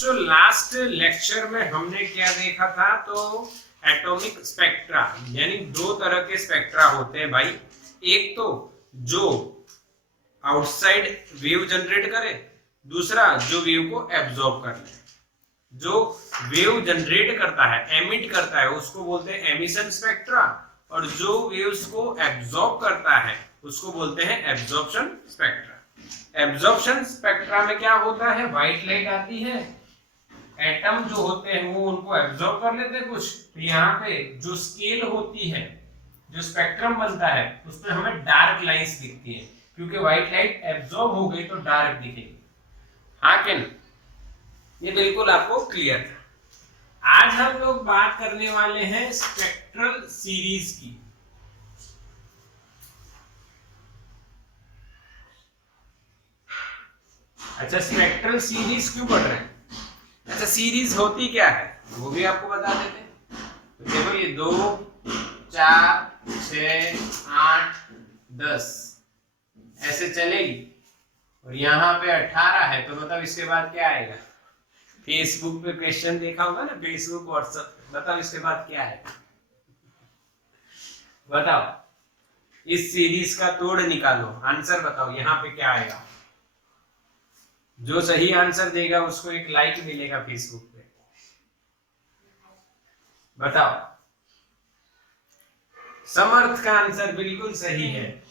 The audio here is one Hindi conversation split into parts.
जो लास्ट लेक्चर में हमने क्या देखा था, तो एटॉमिक स्पेक्ट्रा, यानी दो तरह के स्पेक्ट्रा होते हैं भाई। एक तो जो आउटसाइड वेव जनरेट करे, दूसरा जो वेव को एब्जॉर्ब कर ले। जो वेव जनरेट करता है, एमिट करता है, उसको बोलते हैं एमिशन स्पेक्ट्रा, और जो वेव्स को एब्जॉर्ब करता है उसको बोलते हैं एब्जॉर्प्शन स्पेक्ट्रा। एब्जॉर्प्शन स्पेक्ट्रा में क्या होता है, व्हाइट लाइट आती है, एटम जो होते हैं वो उनको एब्जॉर्ब कर लेते हैं कुछ, तो यहाँ पे जो स्केल होती है, जो स्पेक्ट्रम बनता है, उसमें हमें डार्क लाइंस दिखती है, क्योंकि व्हाइट लाइट एब्जॉर्ब हो गई तो डार्क दिखेगी। हाँ कि नहीं? ये बिल्कुल आपको क्लियर था। आज हम लोग बात करने वाले हैं स्पेक्ट्रल सीरीज की। अच्छा, स्पेक्ट्रल सीरीज क्यों पढ़ रहे हैं? अच्छा, सीरीज होती क्या है वो भी आपको बता देते हैं। तो देखो, ये 2, 4, 6, 8, 10 ऐसे चलेगी, और यहाँ पे 18 है, तो मतलब इसके बाद क्या आएगा? फेसबुक पे क्वेश्चन देखा होगा ना, फेसबुक व्हाट्सएप पे, बताओ इसके बाद क्या है? बताओ, इस सीरीज का तोड़ निकालो, आंसर बताओ, यहाँ पे क्या आएगा? जो सही आंसर देगा उसको एक लाइक मिलेगा फेसबुक पे। बताओ। समर्थ का आंसर बिल्कुल सही है,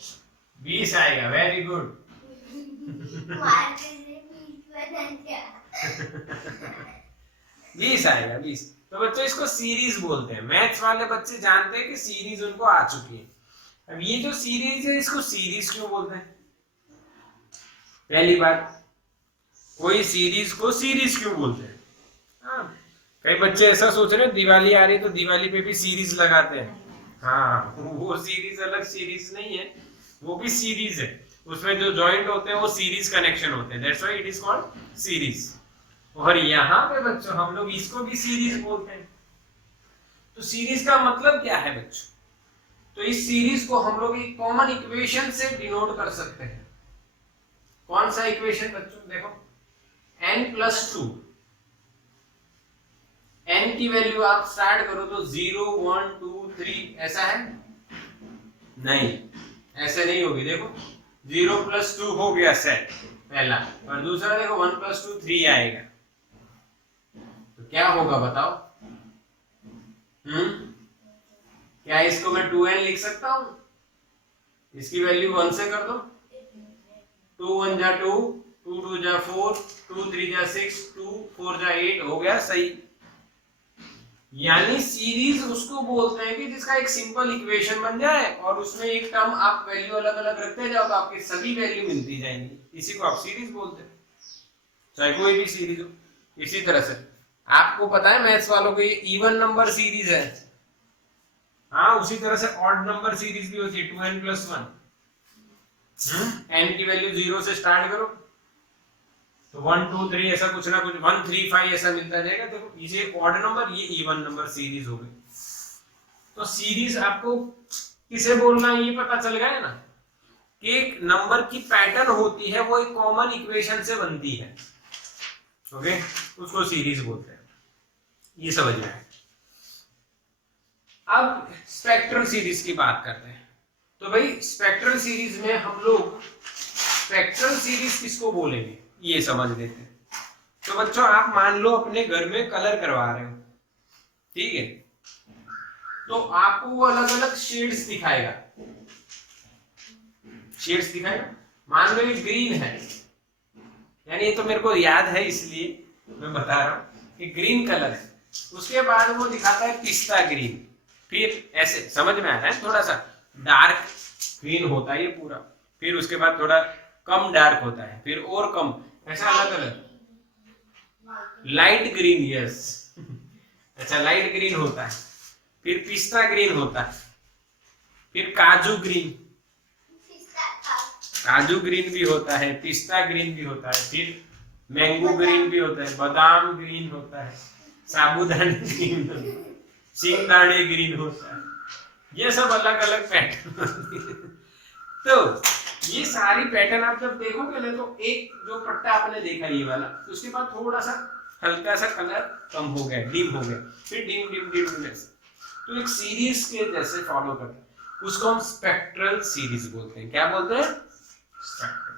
20 आएगा। Very good. 20 आएगा, 20। तो बच्चों, इसको सीरीज बोलते हैं। मैथ्स वाले बच्चे जानते हैं कि सीरीज उनको आ चुकी है। अब ये जो सीरीज है, इसको सीरीज क्यों बोलते हैं? पहली बात, कोई सीरीज को सीरीज क्यों बोलते हैं? कई बच्चे ऐसा सोच रहे हैं दिवाली आ रही है तो दिवाली पे भी सीरीज लगाते हैं। हाँ, वो सीरीज अलग सीरीज नहीं है, वो भी सीरीज है, उसमें जो जॉइंट होते हैं वो सीरीज कनेक्शन होते हैं, that's why it is called series. और यहाँ पे बच्चों हम लोग इसको भी सीरीज बोलते हैं। तो सीरीज का मतलब क्या है बच्चों? तो इस सीरीज को हम लोग एक कॉमन इक्वेशन से डिनोट कर सकते हैं। कौन सा इक्वेशन बच्चों? देखो, n+2, n की वैल्यू आप स्टार्ट करो तो 0, 1, 2, 3 ऐसा है? नहीं, ऐसे नहीं होगी। देखो, 0+2 हो गया सेट पहला, और दूसरा देखो 1+2 3 आएगा, तो क्या होगा बताओ? क्या इसको मैं 2n लिख सकता हूं? इसकी वैल्यू 1 से कर दो, 2 1 जा 2, 2 2 जा 4, 2 3 जा 6, 2 4 जा 8, हो गया सही। यानी सीरीज उसको बोलते हैं कि जिसका एक सिंपल इक्वेशन बन जाए और उसमें एक टर्म आप वैल्यू अलग अलग रखते जाओ तो आपकी सभी वैल्यू मिलती जाएंगी, इसी को आप सीरीज बोलते हैं, चाहे कोई भी सीरीज हो। इसी तरह से आपको पता है मैथ्स वालों को ये इवन नंबर सीरीज है। हाँ, उसी तरह से ऑड नंबर सीरीज भी होती है, 2n+1। n की वैल्यू 0 से स्टार्ट करो तो 1 2 3 ऐसा कुछ ना कुछ 1 3 5 ऐसा मिलता जाएगा। देखो, ये ऑड नंबर, ये इवन नंबर सीरीज हो गई। तो सीरीज आपको किसे बोलना है ये पता चल गया है ना, कि एक नंबर की पैटर्न होती है, वो एक कॉमन इक्वेशन से बनती है। ओके, उसको सीरीज बोलते हैं, ये समझ में आया। अब स्पेक्ट्रल सीरीज की बात करते हैं। तो भाई, स्पेक्ट्रल सीरीज में हम लोग स्पेक्ट्रल सीरीज किसको बोलेंगे ये समझ लेते हैं। तो बच्चों, आप मान लो अपने घर में कलर करवा रहे हो, ठीक है, तो आपको वो अलग अलग शेड्स दिखाएगा। शेड्स दिखाएगा, मान लो ये ग्रीन है, यानी ये तो मेरे को याद है इसलिए मैं बता रहा हूं कि ग्रीन कलर है। उसके बाद वो दिखाता है पिस्ता ग्रीन, फिर ऐसे समझ में आता है, थोड़ा सा डार्क ग्रीन होता है ये पूरा, फिर उसके बाद थोड़ा कम डार्क होता है, फिर और कम, ऐसा अलग अलग। Light green, yes. अच्छा, लाइट ग्रीन होता है, फिर पिस्ता ग्रीन होता है, फिर काजू ग्रीन, काजू ग्रीन भी होता है, पिस्ता ग्रीन भी होता है, फिर मैंगो ग्रीन भी होता है, बादाम ग्रीन होता है, साबूदाना ग्रीन, सिंगदाणे ग्रीन होता है। ये सब अलग अलग पैटर्न। तो ये सारी पैटर्न आप जब देखोगे ना, तो एक जो पट्टा आपने देखा ये वाला, तो उसके बाद थोड़ा सा हल्का सा कलर कम हो गया, डिम हो गया, फिर डिम डिम डिम डिम ऐसे, तो एक सीरीज के जैसे फॉलो करता है, उसको हम स्पेक्ट्रल सीरीज बोलते हैं। क्या बोलते हैं? स्पेक्ट्रल।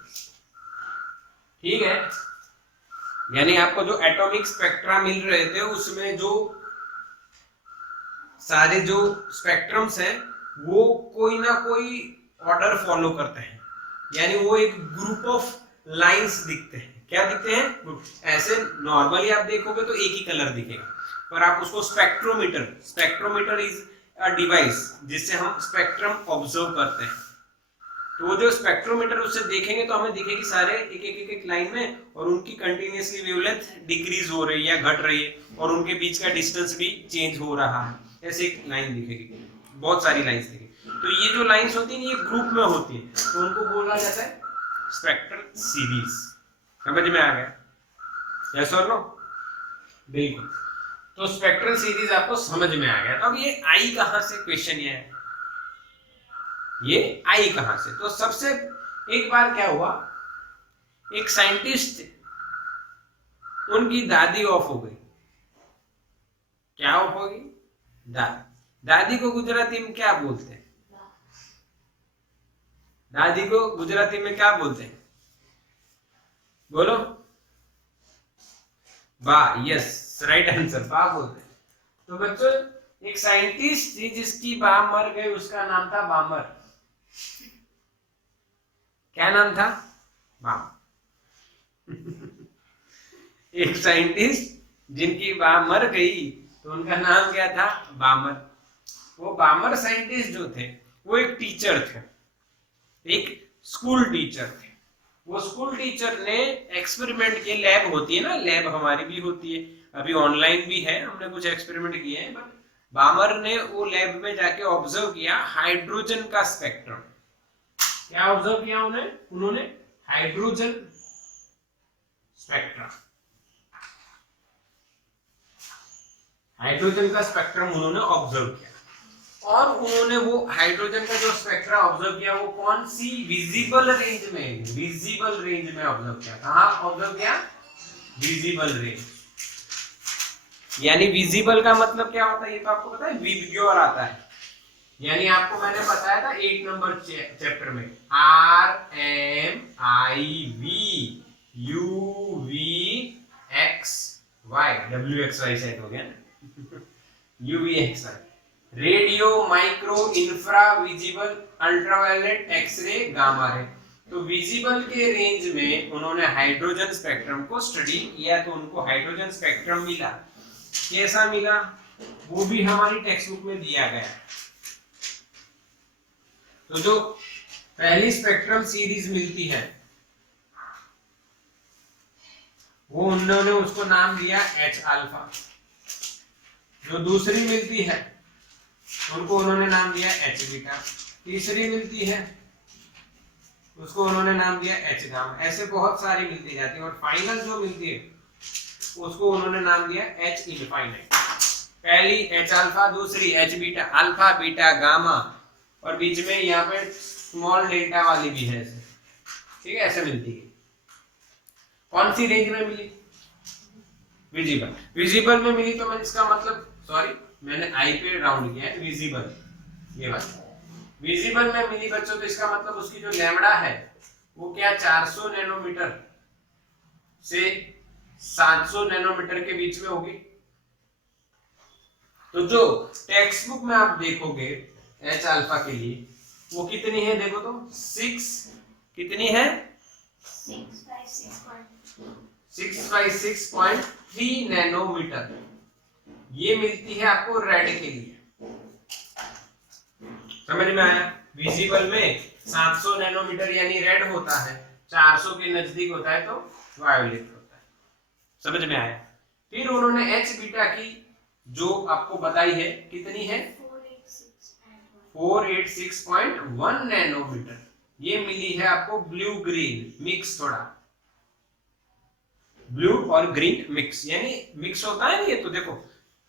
ठीक है, यानी आपको जो एटॉमिक स्पेक्ट्रा मिल रहे थे उसमें जो सारे जो स्पेक्ट्रम्स हैं वो कोई ना कोई ऑर्डर फॉलो करते हैं, यानी वो एक ग्रुप ऑफ लाइंस दिखते हैं। क्या दिखते हैं? ऐसे नॉर्मली आप देखोगे तो एक ही कलर दिखेगा, पर आप उसको स्पेक्ट्रोमीटर इज अ डिवाइस जिससे हम स्पेक्ट्रम ऑब्जर्व करते हैं। तो वो जो स्पेक्ट्रोमीटर उससे देखेंगे तो हमें दिखेगी सारे एक लाइन में, और उनकी कंटिन्यूअसली वेवलेंथ डिक्रीज हो रही है, घट रही है, और उनके बीच का डिस्टेंस भी चेंज हो रहा है। ऐसे एक लाइन दिखेगी, बहुत सारी लाइंस दिखेगी। तो ये जो लाइंस होती है ये ग्रुप में होती है, तो उनको बोला जाता है स्पेक्ट्रल सीरीज। समझ में आ गया? यस और नो? बिल्कुल। तो स्पेक्ट्रल सीरीज आपको समझ में आ गया। तो अब ये आई कहां से, क्वेश्चन ये है, ये आई कहां से? तो सबसे एक बार क्या हुआ, एक साइंटिस्ट थे, उनकी दादी ऑफ हो गई। क्या ऑफ हो गई? दादी को गुजराती में क्या बोलते हैं? दादी को गुजराती में क्या बोलते हैं? बोलो। बा। यस, राइट आंसर, बा बोलते हैं। तो बच्चों एक साइंटिस्ट थी जिसकी बा मर गई, उसका नाम था बामर। क्या नाम था? बामर। एक साइंटिस्ट जिनकी बा मर गई तो उनका नाम क्या था? बामर। वो बामर साइंटिस्ट जो थे वो एक टीचर थे, एक स्कूल टीचर थे। वो स्कूल टीचर ने एक्सपेरिमेंट किए, लैब होती है ना, लैब हमारी भी होती है, अभी ऑनलाइन भी है, हमने कुछ एक्सपेरिमेंट किए हैं, बट बामर ने वो लैब में जाके ऑब्जर्व किया हाइड्रोजन का स्पेक्ट्रम। क्या ऑब्जर्व किया उन्होंने? Hydrogen spectrum. हाइड्रोजन का स्पेक्ट्रम उन्होंने ऑब्जर्व किया, और उन्होंने वो हाइड्रोजन का जो स्पेक्ट्रा ऑब्जर्व किया वो कौन सी विजिबल रेंज में, विजिबल रेंज में ऑब्जर्व किया। कहां ऑब्जर्व किया? Visible range. यानी विजिबल का मतलब क्या होता है ये तो आपको पता है, विबग्योर आता है। यानी आपको मैंने बताया था 1 नंबर चैप्टर में, RMIVUVXY, WXY सेट हो गया ना, UVXY, radio, micro, infra, visible, ultraviolet, X-ray, gamma ray. तो विजिबल के रेंज में उन्होंने हाइड्रोजन स्पेक्ट्रम को स्टडी किया, तो उनको हाइड्रोजन स्पेक्ट्रम मिला। कैसा मिला वो भी हमारी टेक्स्ट बुक में दिया गया है। तो जो पहली स्पेक्ट्रम सीरीज मिलती है वो उन्होंने उसको नाम दिया H अल्फा। जो दूसरी मिलती है उनको उन्होंने नाम दिया H बीटा। तीसरी मिलती है उसको उन्होंने नाम दिया H गामा। ऐसे बहुत सारी मिलती जाती है, और फाइनल जो मिलती है उसको उन्होंने नाम दिया H इनफाइनाइट। पहली H अल्फा, दूसरी H beta, alpha beta gamma, और बीच में यहाँ पे स्मॉल डेल्टा वाली भी है, ठीक है, ऐसे मिलती है। कौन सी रेंज में मिली? विजिबल। विजिबल में मिली तो मैं इसका मतलब, सॉरी मैंने आई पे राउंड किया है, विजिबल ये बात विजिबल में मिली बच्चों, तो इसका मतलब उसकी जो लैम्बडा है वो क्या 400 नैनोमीटर से 700 नैनोमीटर के बीच में होगी। तो जो टेक्स्ट बुक में आप देखोगे H अल्फा के लिए वो कितनी है, देखो तो 6 कितनी है 656.3 नैनोमीटर। ये मिलती है आपको रेड के लिए। समझ में आया? विजिबल में 700 नैनोमीटर यानी रेड होता है, 400 के नजदीक होता है तो वायोलेट होता है। समझ में आया? फिर उन्होंने H बीटा की जो आपको बताई है कितनी है 486.1 नैनोमीटर। ये मिली है आपको ब्लू ग्रीन मिक्स, थोड़ा ब्लू और ग्रीन मिक्स, यानी मिक्स होता है ये। तो देखो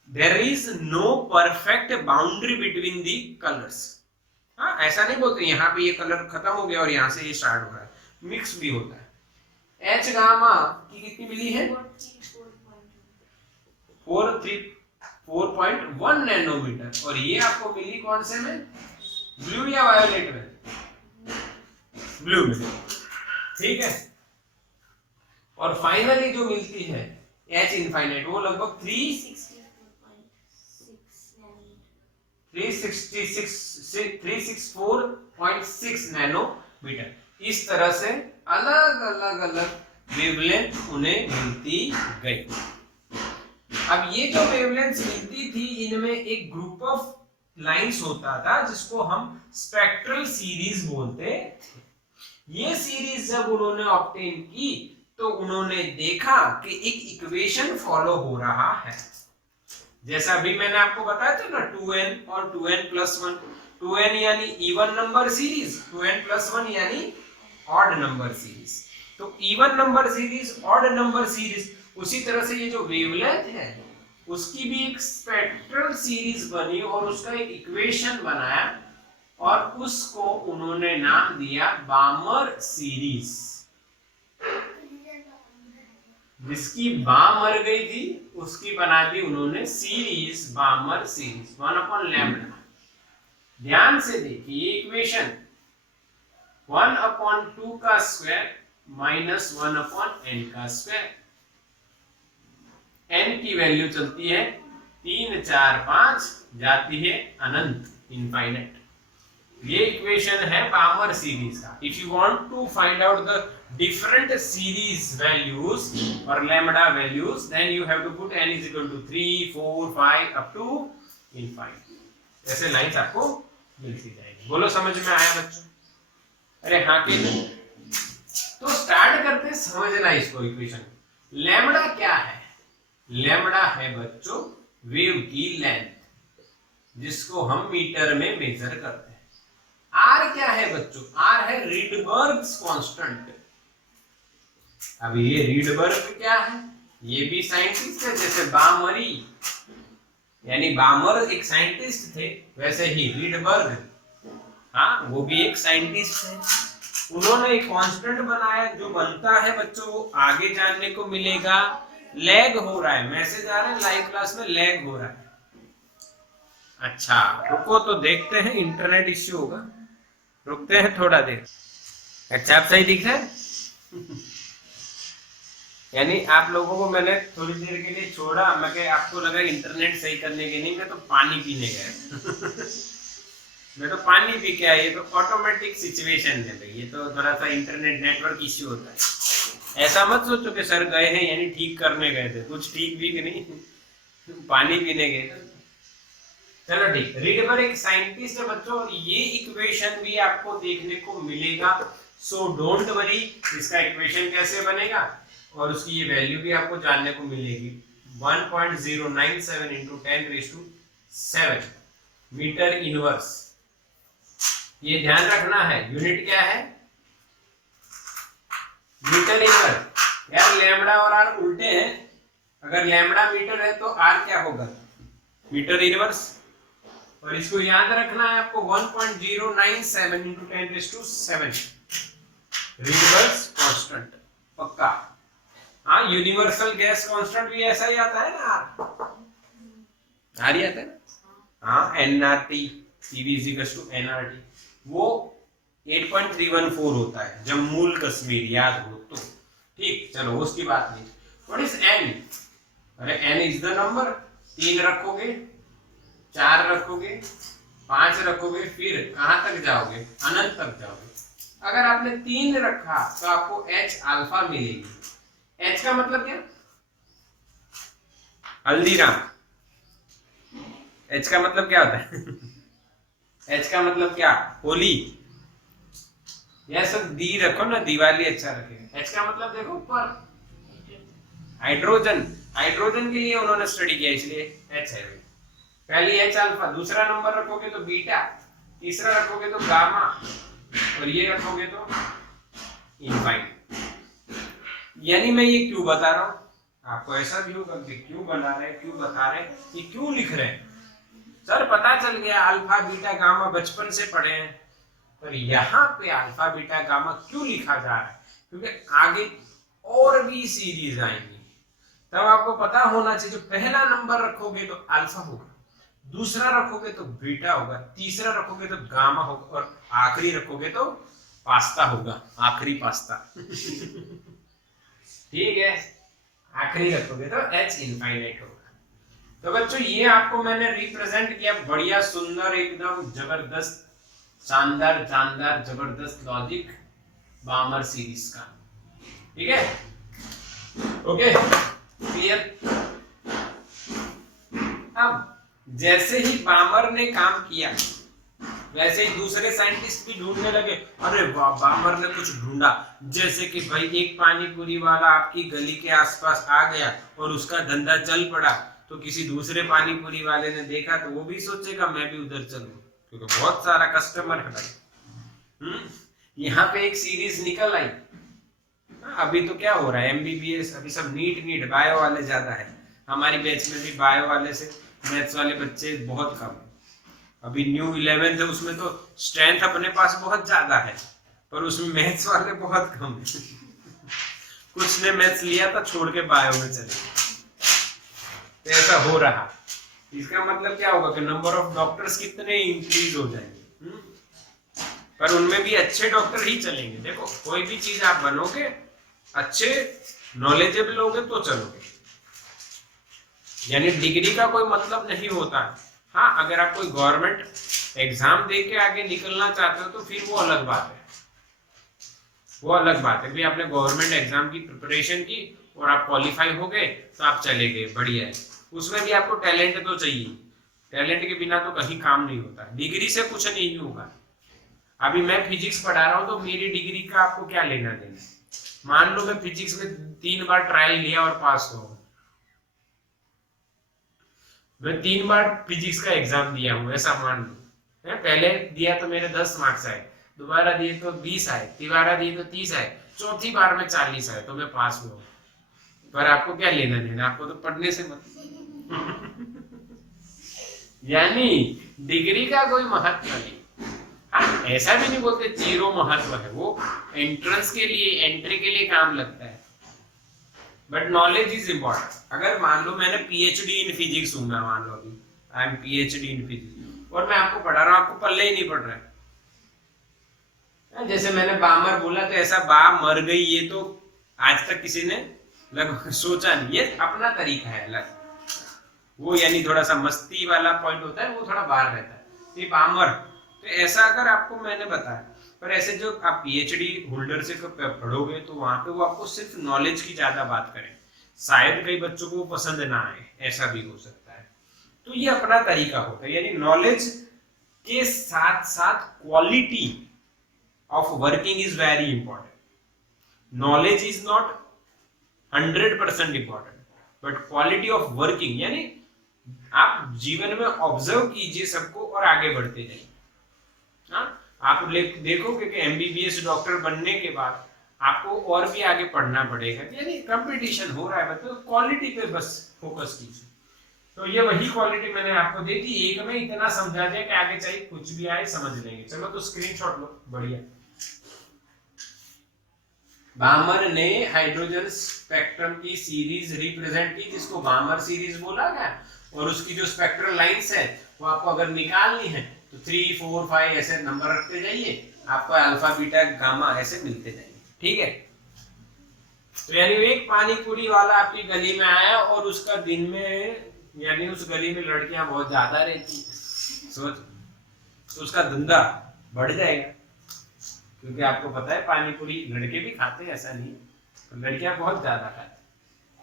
there is no perfect boundary between the colours. हाँ, ऐसा नहीं बोलते यहाँ पे ये कलर खत्म हो गया और यहाँ से ये स्टार्ट हो रहा है, मिक्स भी होता है। H गामा की कितनी मिली है 4.1 नैनोमीटर। और ये आपको मिली कौन से में, ब्लू या वायोलेट में, ब्लू में, ठीक है। और फाइनली जो मिलती है H इनफाइनाइट वो लगभग 364.6 नैनोमीटर। इस तरह से अलग अलग अलग वेवलेंथ उन्हें मिलती गई। अब ये जो वेवलेंथ मिलती थी इनमें एक ग्रुप ऑफ लाइंस होता था जिसको हम स्पेक्ट्रल सीरीज बोलते थे। ये सीरीज जब उन्होंने ऑब्टेन की तो उन्होंने देखा कि एक इक्वेशन फॉलो हो रहा है। जैसा अभी मैंने आपको बताया था ना 2n और 2n+1, 2n यानी इवन नंबर सीरीज, 2n+1 यानी ऑड नंबर सीरीज। तो even number series, odd number series, उसी तरह से ये जो वेवलेंथ है उसकी भी एक स्पेक्ट्रल सीरीज बनी और उसका एक इक्वेशन बनाया और उसको उन्होंने नाम दिया बामर सीरीज। जिसकी बाम मर गई थी उसकी बना दी उन्होंने सीरीज, बामर सीरीज 1/λ। ध्यान से देखिए ये इक्वेशन 1/2 का स्क्वायर माइनस 1/n का स्क्वायर। n की वैल्यू चलती है 3, 4, 5 जाती है अनंत, इनफाइनाइट। ये इक्वेशन है बामर सीरीज का। If you want to find out the different series values or lambda values, then you have to put n is equal to 3, 4, 5 up to infinity। ऐसे लाइंस आपको मिलती जाएगी। बोलो समझ में आया बच्चों? अरे हाँ के नहीं? तो स्टार्ट करते हैं समझना इसको। इक्वेशन लैम्बडा क्या है? लैम्बडा है बच्चों वेव की लेंथ जिसको हम मीटर में मेजर करते हैं। आर क्या है बच्चों? आर है रीडबर्ग्स कांस्टेंट। अब ये रीडबर्ग क्या है? ये भी साइंटिस्ट है, जैसे बामरी यानी बामर एक साइंटिस्ट थे वैसे ही रीडबर्ग, हाँ वो भी एक साइंटिस्ट है। उन्होंने एक कांस्टेंट बनाया जो बनता है बच्चों वो आगे जानने को मिलेगा। लैग हो रहा है, मैसेज आ रहा है लाइव क्लास में, लैग हो रहा है। अच्छा रुको तो देखते हैं, इंटरनेट इश्यू होगा, रुकते हैं थोड़ा देर। अच्छा आप सही दिख रहा है? यानी आप लोगों को मैंने थोड़ी देर के लिए छोड़ा, मैं कह आपको लगा इंटरनेट सही करने के नहीं, मैं तो पानी पीने गया। मैं तो पानी पी के आया। ये तो ऑटोमेटिक सिचुएशन है भाई, ये तो थोड़ा सा इंटरनेट नेटवर्क इश्यू होता है। ऐसा मत सोचो कि सर गए हैं यानी ठीक करने गए थे, कुछ ठीक भी कि नहीं, पानी पीने गए थे। चलो ठीक। रीडबर्ग एक साइंटिस्ट है बच्चों और ये इक्वेशन भी आपको देखने को मिलेगा। सो डोंट वरी, इसका इक्वेशन कैसे बनेगा और उसकी ये वैल्यू भी आपको जानने को मिलेगी। 1.097 × 10⁻⁷ मीटर इनवर्स। ये ध्यान रखना है, यूनिट क्या है? Metre inverse. यार लैम्बडा और आर उल्टे हैं। अगर लैम्बडा मीटर है तो आर क्या होगा? Metre inverse. और इसको याद रखना है आपको 1.097 × 10⁷ रीडबर्ग्स कांस्टेंट, पक्का। हाँ यूनिवर्सल गैस कांस्टेंट भी ऐसा ही आता है ना, आर ही आता है ना। हाँ nRT CV/nRT वो 8.314 होता है जब मूल कश्मीर याद हो तो। ठीक चलो उसकी बात नहीं। What is n? अरे n इज द नंबर। 3 रखोगे, 4 रखोगे, 5 रखोगे, फिर कहां तक जाओगे? अनंत तक जाओगे। अगर आपने 3 रखा तो आपको H अल्फा मिलेगी। H का मतलब क्या? हल्दीराम। H का मतलब क्या होता है? H का मतलब क्या? होली। यह सब दी रखो ना, दिवाली अच्छा रखेगा। H का मतलब देखो ऊपर, हाइड्रोजन। हाइड्रोजन के लिए उन्होंने स्टडी किया इसलिए H है। पहली H अल्फा, दूसरा नंबर रखोगे तो बीटा, तीसरा रखोगे तो गामा और ये रखोगे तो इनफाइनाइट। यानी मैं ये क्यों बता रहा हूं आपको? ऐसा भी होगा कि क्यों बना रहे, क्यों बता रहे, ये क्यों लिख रहे हैं? सर पता चल गया अल्फा बीटा गामा बचपन से पढ़े हैं, पर यहाँ पे अल्फा बीटा गामा क्यों लिखा जा रहा है? क्योंकि आगे और भी सीरीज आएंगी। तब आपको पता होना चाहिए, जो पहला नंबर रखोगे तो अल्फा होगा, दूसरा रखोगे तो बीटा होगा, तीसरा रखोगे तो गामा होगा, और आखिरी रखोगे तो पास्ता होगा, आखिरी पास्ता। ठीक है, आखिरी रखोगे तो h इनफाइनाइट होगा। तो बच्चों ये आपको मैंने रिप्रेजेंट किया, बढ़िया सुंदर एकदम जबरदस्त शानदार जानदार जबरदस्त लॉजिक बामर सीरीज का। ठीक है, ओके क्लियर। अब जैसे ही बामर ने काम किया वैसे ही दूसरे साइंटिस्ट भी ढूंढने लगे, अरे वाह बामर ने कुछ ढूंढा, जैसे कि भाई एक पानी पूरी वाला आपकी गली के आसपास आ गया और उसका धंधा चल पड़ा, तो किसी दूसरे पानी पूरी वाले ने देखा तो वो भी सोचेगा मैं भी उधर चलूं, क्योंकि बहुत सारा कस्टमर है भाई। यहाँ पे एक सीरीज निकल आई। अभी तो क्या हो रहा है, एमबीबीएस अभी सब नीट बायो वाले ज्यादा है, हमारी बैच में भी बायो वाले से मैथ्स वाले बच्चे बहुत कम है। अभी न्यू 11th है, उसमें तो स्ट्रेंथ अपने पास बहुत ज्यादा है, पर उसमें मैथ्स वाले बहुत कम है। कुछ ने मैथ्स लिया था छोड़ के बायो में चले, तो ऐसा हो रहा। इसका मतलब क्या होगा कि नंबर ऑफ डॉक्टर्स कितने इंक्रीज हो जाएंगे, पर उनमें भी अच्छे डॉक्टर ही चलेंगे। देखो कोई भी चीज आप बनोगे, अच्छे नॉलेजेबल होगे तो चलोगे, यानी डिग्री का कोई मतलब नहीं होता। हाँ, अगर आप कोई गवर्नमेंट एग्जाम दे के आगे निकलना चाहते हो तो फिर वो अलग बात है, वो अलग बात है। भी आपने गवर्नमेंट एग्जाम की प्रिपरेशन की और आप क्वालिफाई हो गए तो आप चले गए, बढ़िया है। उसमें भी आपको टैलेंट तो चाहिए, टैलेंट के बिना तो कहीं काम नहीं होता, डिग्री से कुछ नहीं होगा। अभी मैं फिजिक्स पढ़ा रहा हूँ तो मेरी डिग्री का आपको क्या लेना देना। मान लो मैं फिजिक्स में 3 बार ट्रायल लिया और पास हो, मैं 3 बार फिजिक्स का एग्जाम दिया हूँ ऐसा मान लो, पहले दिया तो मेरे 10 मार्क्स आए, दोबारा दिए तो 20 आए, तिबारा दिए तो 30 आए, चौथी बार में 40 आए, तो मैं पास हुआ। पर आपको क्या लेना देना, आपको तो पढ़ने से मतलब। यानी डिग्री का कोई महत्व नहीं। हाँ, ऐसा भी नहीं बोलते जीरो महत्व है, वो एंट्रेंस के लिए, एंट्री के लिए काम लगता है, बट नॉलेज इज इंपॉर्टेंट। अगर मान लो मैंने पीएचडी इन फिजिक्स हूं, मान लो अभी I am PhD in physics, और मैं आपको पढ़ा रहा हूं, आपको पल्ले ही नहीं पढ़ रहा है। जैसे मैंने बामर बोला तो ऐसा बा मर गई, ये तो आज तक किसी ने लगभग सोचा नहीं, ये अपना तरीका है अलग, वो यानी थोड़ा सा मस्ती वाला पॉइंट होता है, वो थोड़ा बाहर रहता है। ये बामर, तो ऐसा अगर आपको मैंने बताया, पर ऐसे जो आप पीएचडी होल्डर से पढ़ोगे तो वहां पे वो आपको सिर्फ नॉलेज की ज्यादा बात करें, शायद कई बच्चों को पसंद ना आए, ऐसा भी हो सकता है। तो ये अपना तरीका होता है, यानी नॉलेज के साथ साथ quality of working is very important. Knowledge is not 100% important, but quality of working, यानी आप जीवन में ऑब्जर्व कीजिए सबको और आगे बढ़ते जाइए। आप देखोगे कि एमबीबीएस डॉक्टर बनने के बाद आपको और भी आगे पढ़ना पड़ेगा, यानी कंपटीशन हो रहा है, तो क्वालिटी पे बस फोकस कीजिए। तो ये वही क्वालिटी मैंने आपको दे दी, एक में इतना समझा दिया कि आगे चाहिए कुछ भी आए समझ लेंगे। चलो तो स्क्रीनशॉट लो, बढ़िया। बामर ने हाइड्रोजन स्पेक्ट्रम की सीरीज रिप्रेजेंट की, जिसको बामर सीरीज बोला गया, और उसकी जो स्पेक्ट्रल लाइंस है वो आपको अगर निकालनी है तो 3, 4, 5 ऐसे नंबर रखते जाइए, आपको अल्फा बीटा गामा ऐसे मिलते जाएंगे। ठीक है, तो यानी एक पानी पूरी वाला आपकी गली में आया और उसका दिन में, यानी उस गली में लड़कियां बहुत ज्यादा रहती, सोच तो उसका धंधा बढ़ जाएगा, क्योंकि आपको पता है पानी पूरी लड़के भी खाते हैं, ऐसा नहीं, तो लड़कियां बहुत ज्यादा खाती,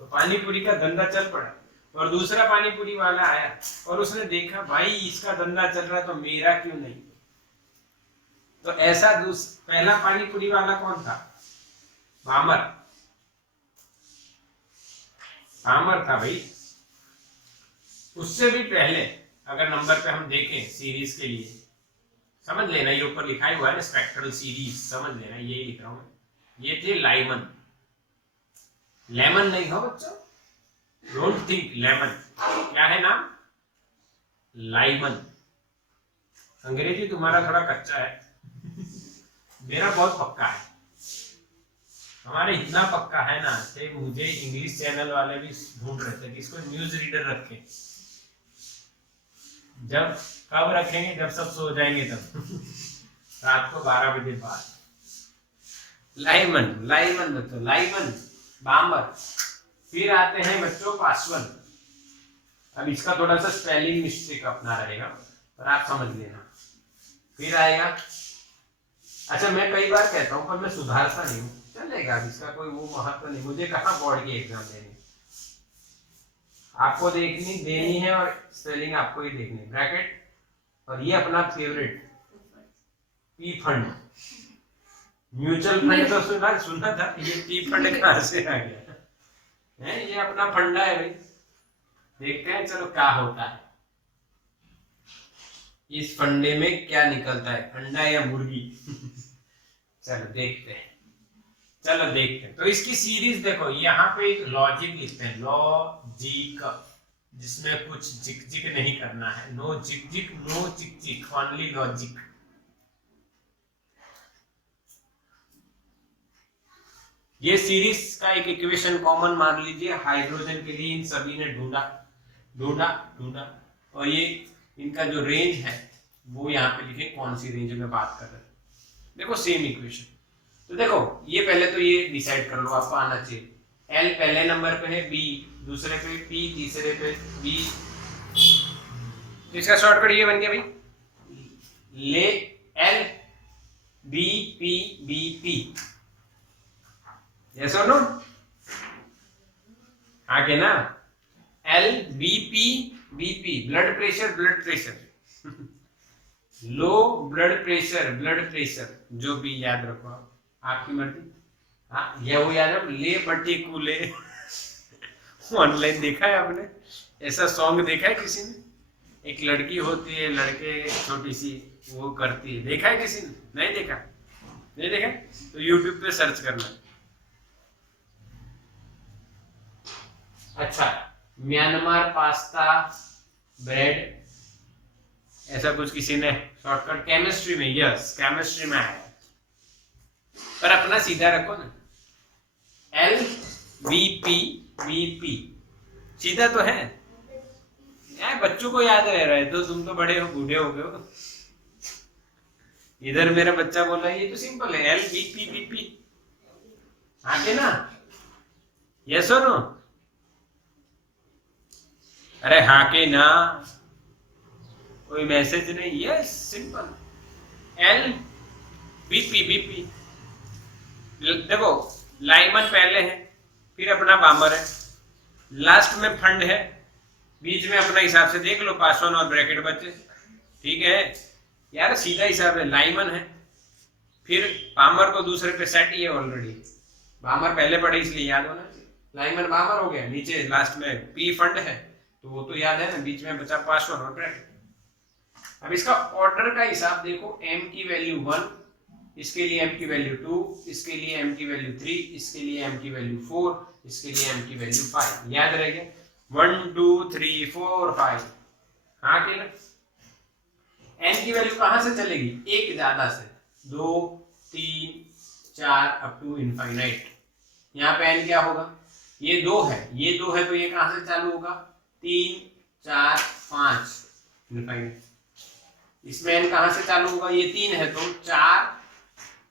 तो पानी पूरी का धंधा चल पड़ा। और दूसरा पानी पूरी वाला आया और उसने देखा भाई इसका धंधा चल रहा तो मेरा क्यों नहीं, तो ऐसा पहला पानी पूरी वाला कौन था, बामर, बामर था भाई। उससे भी पहले अगर नंबर पे हम देखें सीरीज के लिए, समझ लेना ये ऊपर लिखा हुआ है ना स्पेक्ट्रल सीरीज, समझ लेना ये लिख रहा हूं, ये थे लाइमन, लेमन नहीं हो बच्चों, डोंट थिंक लेमन, क्या है नाम, लाइमन। अंग्रेजी तुम्हारा थोड़ा कच्चा है, मेरा बहुत पक्का है। हमारे इतना पक्का है ना कि मुझे इंग्लिश चैनल वाले भी ढूंढ रहे थे कि इसको न्यूज रीडर रखें। जब कब रखेंगे? जब सब सो जाएंगे तब रात को 12 बजे बाद। लाइमन, लाइमन बच्चों, लाइमन, बामर। फिर आते हैं बच्चों पासवन। अब इसका थोड़ा सा स्पेलिंग मिस्टेक अपना रहेगा, पर आप समझ लेना। फिर आएगा, अच्छा मैं कई बार कहता हूं पर मैं सुधारता नहीं हूं, चलेगा, इसका कोई वो महत्व नहीं। मुझे कहाँ बोर्ड की एग्जाम देनी, आपको देखनी देनी है और स्पेलिंग आपको ही देखनी है। ब्रैकेट और ये अपना favourite P fund, mutual fund तो सुना था, ये पी फंड कहां से आ गया है? ये अपना फंडा है भाई। देखते हैं चलो क्या होता है, इस फंडे में क्या निकलता है, अंडा या मुर्गी चलो देखते हैं, चलो देखते हैं। तो इसकी सीरीज देखो, यहाँ पे एक लॉजिक लिखते हैं, लॉजिक, जिसमें कुछ जिक जिक नहीं करना है। नो जिक जिक, नो चिक चिक, ओनली लॉजिक। ये सीरीज का एक इक्वेशन कॉमन मान लीजिए, हाइड्रोजन के लिए इन सभी ने ढूंढा ढूंढा ढूंढा, और ये इनका जो रेंज है वो यहाँ पे लिखे, कौन सी रेंज में बात कर रहे हैं। देखो सेम इक्वेशन, तो देखो ये पहले तो ये डिसाइड कर लो, आपको आना चाहिए। एल पहले नंबर पे है, बी दूसरे पे, पी तीसरे पे, बी। इसका शॉर्टकट ये बन गया भाई, ले L B P B P. Yes और नो? आगे ना, L B P B P, blood pressure, blood pressure low blood pressure, जो भी याद रखो आपकी मर्जी। हाँ ये वो याद रखो, ले पर्टिकुले ऑनलाइन देखा है आपने ऐसा सॉन्ग? देखा है किसी ने? एक लड़की होती है, लड़के छोटी सी वो करती है, देखा है किसी ने? नहीं देखा? नहीं देखा तो यूट्यूब पे सर्च करना। अच्छा, म्यांमार पास्ता ब्रेड, ऐसा कुछ किसी ने शॉर्टकट केमिस्ट्री में, यस केमिस्ट्री में आया, पर अपना सीधा रखो ना, L B P B P, सीधा तो है यार, बच्चों को याद रह रहा है, तो तुम तो बड़े हो, बूढ़े हो गए हो। इधर मेरा बच्चा बोला ये तो सिंपल है, L B P B P, आगे ना, यस और नो? अरे हाँ के ना, कोई मैसेज नहीं, yes simple, L B P B P. देखो लाइमन पहले है, फिर अपना बामर है, लास्ट में फंड है, बीच में अपना हिसाब से देख लो, पासवन और ब्रैकेट बचे, ठीक है यार, सीधा हिसाब है। लाइमन है, फिर बामर तो दूसरे पे सेट ही है ऑलरेडी, बामर पहले पढ़े इसलिए याद होना, लाइमन बामर हो गया, नीचे लास्ट में पी फंड है, तो वो तो याद है ना, बीच में बचा पासवन और ब्रैकेट। अब इसका ऑर्डर का हिसाब देखो, m की वैल्यू 1, इसके लिए m की वैल्यू 2, इसके लिए m की वैल्यू 3, इसके लिए m की वैल्यू 4, इसके लिए m की वैल्यू 5, याद रह गया, 1 2 3 4 5। हाँ कि n की वैल्यू कहां से चलेगी? एक ज्यादा से, 2 3 4 अप टू इनफाइनाइट। यहाँ पे n क्या होगा? ये 2 है, ये 2 है, तो ये कहां से चालू होगा? 3 4 5 इनफाइनाइट। इसमें n कहां से चालू होगा? ये 3 है, तो 4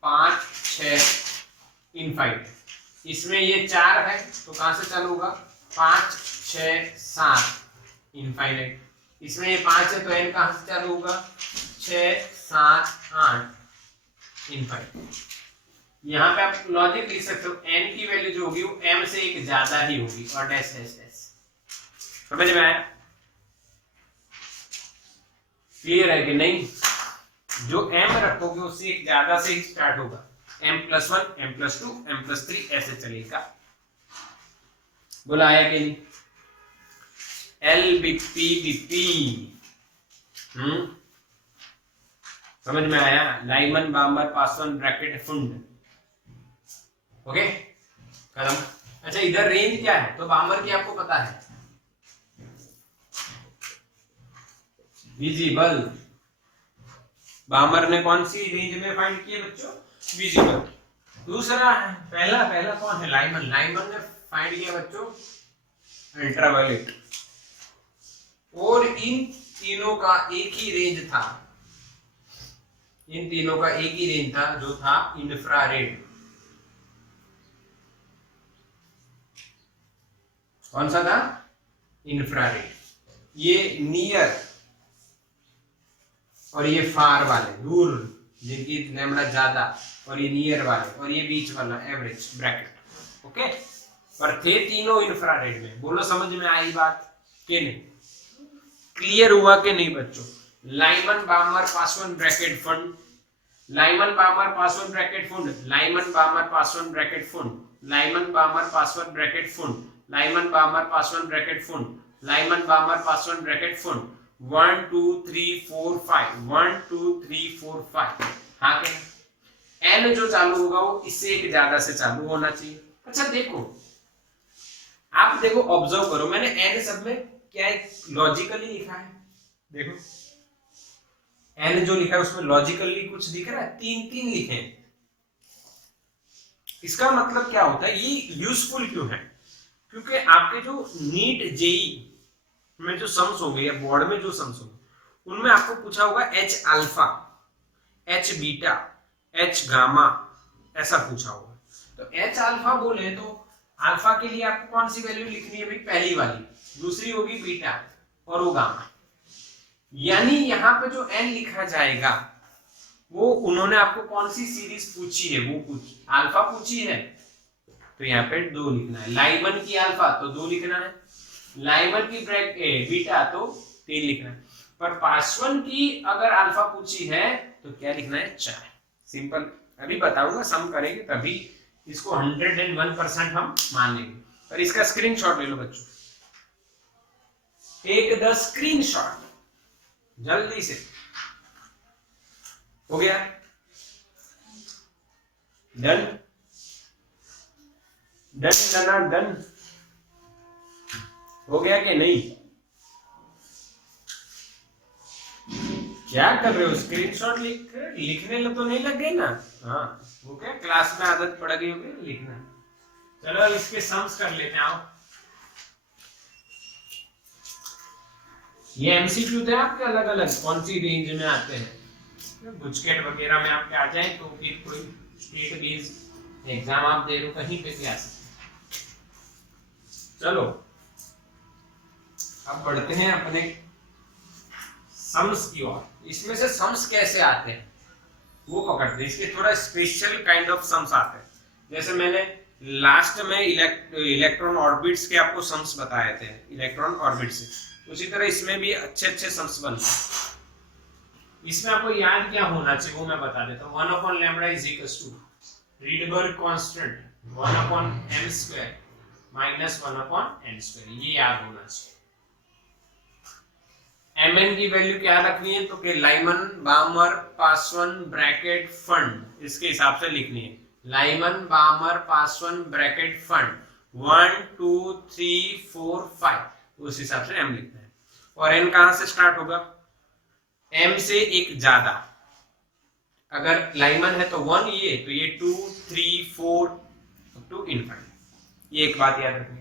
5 6 इनफाइनाइट। इसमें ये 4 है, तो कहां से चालू होगा? 5 6 7 इनफाइनाइट। इसमें ये 5 है, तो n कहां से चालू होगा? 6 7 8 इनफाइनाइट। यहाँ पे आप लॉजिक लिख सकते हो, n की वैल्यू जो होगी वो m से एक ज्यादा ही होगी, और डैश डैश डैश। समझ में आया? क्लियर है कि नहीं? जो m रखोगे उससे एक ज्यादा से ही स्टार्ट होगा, m+1 m+2 m+3 ऐसे चलेगा। बोला आया कि नहीं? L B P B P, समझ में आया? Lyman Balmer Paschen Brackett Pfund, okay कदम। अच्छा इधर रेंज क्या है? तो बामर की आपको पता है, विजिबल। बामर ने कौन सी रेंज में फाइंड किए बच्चों? विजिबल। दूसरा पहला पहला कौन है? लाइमन। लाइमन ने फाइंड किया बच्चों अल्ट्रावायलेट, और इन तीनों का एक ही रेंज था, इन तीनों का एक ही रेंज था जो था इंफ्रारेड। कौन सा था? इंफ्रारेड। ये नियर और ये फार वाले, दूर जिनकी लैम्डा ज्यादा, और ये नियर वाले, और ये बीच वाला एवरेज ब्रैकेट। ओके, पर थे तीनों इंफ्रारेड में। बोलो समझ में आई बात कि नहीं? क्लियर हुआ कि नहीं बच्चों? Lyman Balmer Paschen bracket fund, Lyman Balmer Paschen bracket fund, Lyman Balmer Paschen bracket fund, Lyman Balmer Paschen bracket fund, Lyman Balmer Paschen bracket fund, Lyman Balmer Paschen bracket fund. 1 2 3 4 5, 1 2 3 4 5। हाँ क्या? एन जो चालू होगा वो इससे एक ज्यादा से चालू होना चाहिए। अच्छा देखो, आप देखो, ऑब्जर्व करो, मैंने एन सब में क्या लॉजिकली लिखा है? देखो एन जो लिखा है उसमें लॉजिकली कुछ दिख रहा है? तीन तीन लिखे हैं। इसका मतलब क्या होता है? ये यूजफुल क्यों है? क्योंकि आपके जो नीट जेई में जो सम्स होंगे या बोर्ड में जो सम्स होंगे उनमें आपको पूछा होगा H alpha, H beta, H gamma, ऐसा पूछा होगा। तो एच अल्फा बोले तो अल्फा के लिए आपको कौन सी वैल्यू लिखनी है भाई? पहली वाली, दूसरी होगी बीटा, और वो गामा। यानी यहाँ पे जो एन लिखा जाएगा वो उन्होंने आपको कौन सी सीरीज पूछी है वो पूछी, अल्फा पूछी है, तो यहाँ पे 2 लिखना है। लाइमन की अल्फा तो 2 लिखना है, लाइमन की बीटा तो 3 लिखना है। पर पासवन की अगर अल्फा पूछी है तो क्या लिखना है? 4। सिंपल। अभी बताऊंगा, सम करेंगे तभी इसको 101% हम मानेंगे। पर इसका स्क्रीनशॉट ले लो बच्चों, टेक द स्क्रीनशॉट जल्दी से। हो गया? डन डन डन हो गया कि नहीं? क्या कर रहे हो? स्क्रीनशॉट लिखने तो नहीं लग गए ना? हाँ, वो क्या क्लास में आदत पड़ गई होगी लिखना। चलो अब इसके सम्स कर लेते हैं। आओ, ये एमसीक्यू थे आपके अलग अलग, कौन सी रेंज में आते हैं। गुजकेट वगैरह में आपके आ जाए तो फिर कोई स्टेट बेस्ड एग्जाम आप दे रहे हो कहीं पे भी आ सकते। चलो अब बढ़ते हैं अपने सम्स की ओर। इसमें से सम्स कैसे आते हैं वो पकड़ते हैं। इसके थोड़ा स्पेशल काइंड ऑफ सम्स आते हैं। जैसे मैंने लास्ट में इलेक्ट्रॉन ऑर्बिट्स के आपको सम्स बताए थे, इलेक्ट्रॉन ऑर्बिट से, उसी तरह इसमें भी अच्छे अच्छे सम्स बनते हैं। इसमें आपको याद क्या होना चाहिए वो मैं बता देता हूँ। 1/λ is equal to Rydberg constant 1/m² minus 1/n², ये याद होना चाहिए। mn की वैल्यू क्या रखनी है? तो कि Lyman Balmer Paschen bracket fund, इसके हिसाब से लिखनी है। Lyman Balmer Paschen bracket fund 1 2 3 4 5, उस हिसाब से m लिखना है। और n कहां से स्टार्ट होगा? m से एक ज्यादा। अगर लाइमन है तो 1, ये तो ये 2 3 4 टू इनफाइनाइट। ये एक बात याद रखनी है।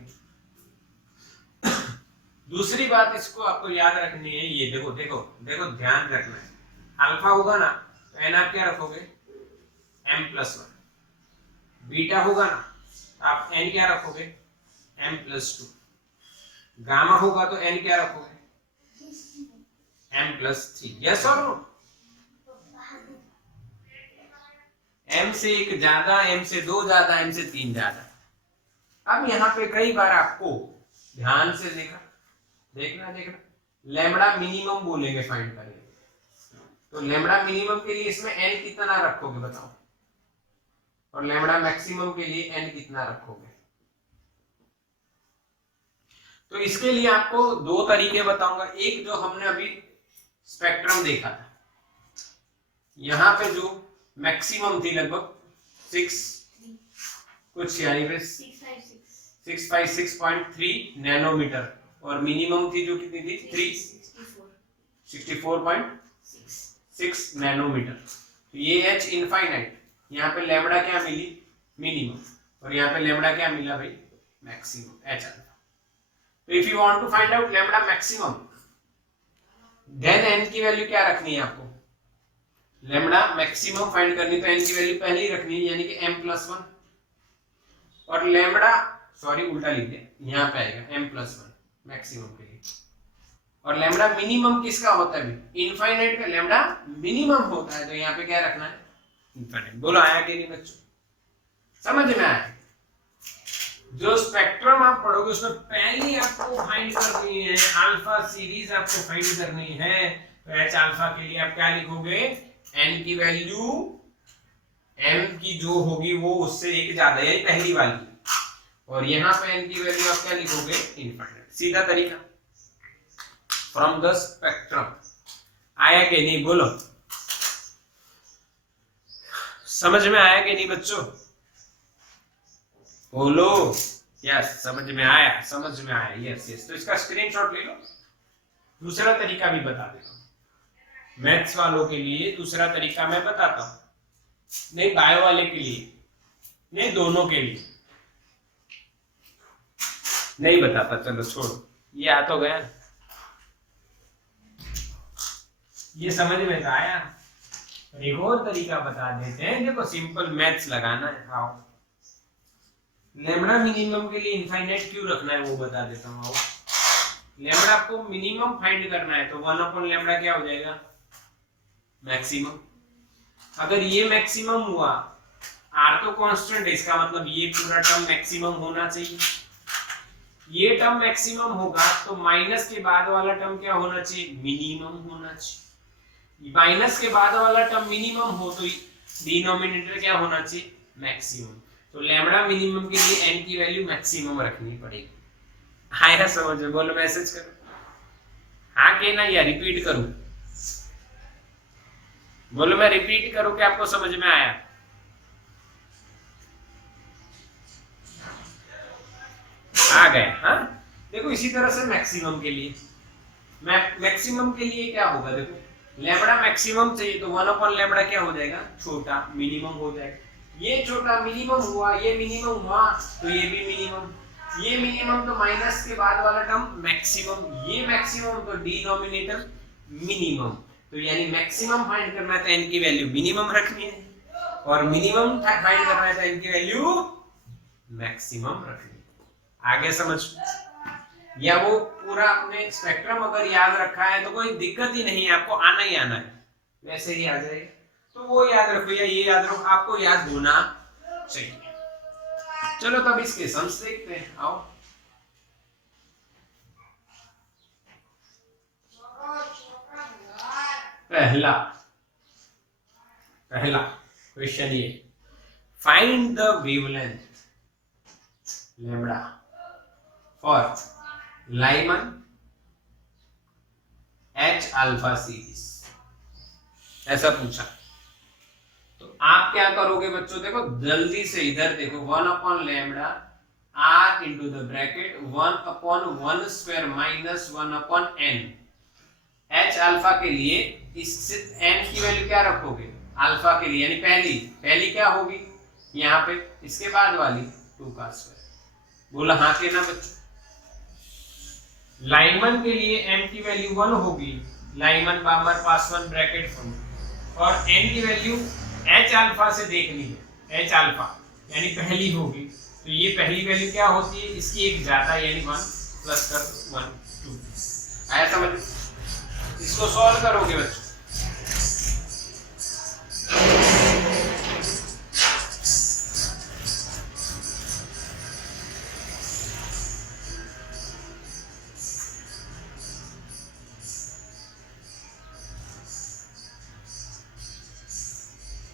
दूसरी बात इसको आपको याद रखनी है, ये देखो देखो देखो, ध्यान रखना है। अल्फा होगा ना तो एन आप क्या रखोगे? m+1। बीटा होगा ना तो आप एन क्या रखोगे? m+2। गामा होगा तो एन क्या रखोगे? m+3। यस और नो? m से एक ज्यादा, m से 2 ज्यादा, m से 3 ज्यादा। अब यहाँ पे कई बार आपको ध्यान से देखना लैम्बडा मिनिमम बोलेंगे फाइंड करेंगे। तो लैम्बडा मिनिमम के लिए इसमें n कितना रखोगे बताओ, और लैम्बडा मैक्सिमम के लिए n कितना रखोगे? तो इसके लिए आपको 2 तरीके बताऊंगा। एक जो हमने अभी स्पेक्ट्रम देखा था, यहां पे जो मैक्सिमम थी लगभग 6 कुछ, यानी 656.3 नैनोमीटर, और मिनिमम थी जो कितनी थी? 364.6 नैनोमीटर। तो ये h इनफाइनाइट, यहाँ पे लैम्बडा क्या मिली? मिनिमम, और यहाँ पे लेमड़ा क्या मिला भाई, मैक्सिमम एच अल्फा। तो if you want to find out lambda maximum, then N की वैल्यू क्या रखनी है आपको, लेमड़ा मैक्सिमम फाइंड करनी तो एन की वैल्यू पहले ही रखनी है, यानी कि m+1, और लेमड़ा, सॉरी उल्टा लिख दिया, यहाँ पे आएगा m+1 मैक्सिमम के लिए। और लेमड़ा मिनिमम किसका होता है, इनफाइनाइट का लेमड़ा मिनिमम होता है, तो यहाँ पे क्या रखना है, इनफाइनाइट। बोलो आया कि नहीं बच्चों, समझ में आया? जो स्पेक्ट्रम आप पढ़ोगे उसमें पहली आपको फाइंड करनी है अल्फा सीरीज, आपको फाइंड करनी है। तो एच अल्फा के लिए आप क्या लिखोगे, एन की वैल्यू, एम की जो होगी वो उससे एक ज्यादा, यानी पहली वाली, और यहां पे एन की वैल्यू आप क्या लिखोगे, इनफाइनाइट। सीधा तरीका फ्रॉम द स्पेक्ट्रम। आया कि नहीं बोलो, समझ में आया कि नहीं बच्चों, बोलो यस, समझ में आया, समझ में आया, यस यस। तो इसका स्क्रीनशॉट ले लो। दूसरा तरीका भी बता देता हूं मैथ्स वालों के लिए, दूसरा तरीका मैं बताता हूं, नहीं बायो वाले के लिए नहीं, दोनों के लिए नहीं बताता, चलो छोड़ो, ये आ तो गया, ये समझ में तो आया। एक और तरीका बता देते हैं, देखो सिंपल मैथ्स लगाना है। आओ, लेमड़ा मिनिमम के लिए इनफाइनाइट क्यों रखना है वो बता देता हूँ। आओ, लेमड़ा आपको मिनिमम फाइंड करना है तो 1 लेमड़ा क्या हो जाएगा, मैक्सिमम। अगर ये मैक्सिमम हुआ, आर तो कांस्टेंट है, इसका मतलब ये पूरा टर्म मैक्सिमम होना चाहिए। ये टर्म मैक्सिमम होगा तो माइनस के बाद वाला टर्म क्या होना चाहिए, मिनिमम होना चाहिए। माइनस के बाद वाला टर्म मिनिमम हो तो डिनोमिनेटर क्या होना चाहिए, मैक्सिमम। तो लैम्बडा मिनिमम के लिए एन की वैल्यू मैक्सिमम रखनी पड़ेगी। आया समझ में, बोलो मैसेज करो हाँ के ना, या रिपीट करूं, बोलो मैं रिपीट करूं कि आपको समझ में आया। आ गए, हाँ देखो इसी तरह से मैक्सिमम के लिए, मैक्सिमम के लिए क्या होगा, देखो लैम्बडा मैक्सिमम चाहिए तो 1 लैम्बडा क्या हो जाएगा, छोटा, मिनिमम हो जाएगा। ये छोटा मिनिमम हुआ, ये मिनिमम हुआ तो ये भी मिनिमम, ये मिनिमम तो माइनस के बाद वाला टर्म मैक्सिमम, ये मैक्सिमम तो डिनोमिनेटर मिनिमम। तो यानी मैक्सिमम फाइंड करना है तो एन की वैल्यू मिनिमम रखनी है, और मिनिमम फाइंड करना है तो एन की वैल्यू मैक्सिमम रखनी है। आगे समझ, या वो पूरा अपने स्पेक्ट्रम अगर याद रखा है तो कोई दिक्कत ही नहीं है, आपको आना ही आना है, वैसे ही आ जाएगा। तो वो याद रखो या ये याद रखो, आपको याद होना चाहिए। चलो तब इसके सम्स देखते हैं। आओ, पहला क्वेश्चन ये, find the wavelength lambda for Lyman H alpha series, ऐसा पूछा। तो आप क्या करोगे बच्चों, देखो जल्दी से इधर देखो, 1 lambda r into the bracket 1/1 square minus 1/n। h alpha के लिए इस n की वैल्यू क्या रखोगे, अल्फा के लिए, यानी पहली क्या होगी यहाँ पे, इसके बाद वाली 2 का स्क्वायर। बोला हाँ के ना बच्चों। लाइमन के लिए m की वैल्यू 1 होगी, लाइमन बामर पास 1 ब्रैकेट फॉर्म, और n की वैल्यू h अल्फा से देखनी है, h अल्फा यानी पहली होगी, तो ये पहली वैल्यू क्या होती है, इसकी एक ज्यादा, यानी 1 प्लस कर 1 2। आया समझ, इसको सॉल्व करोगे बच्चों।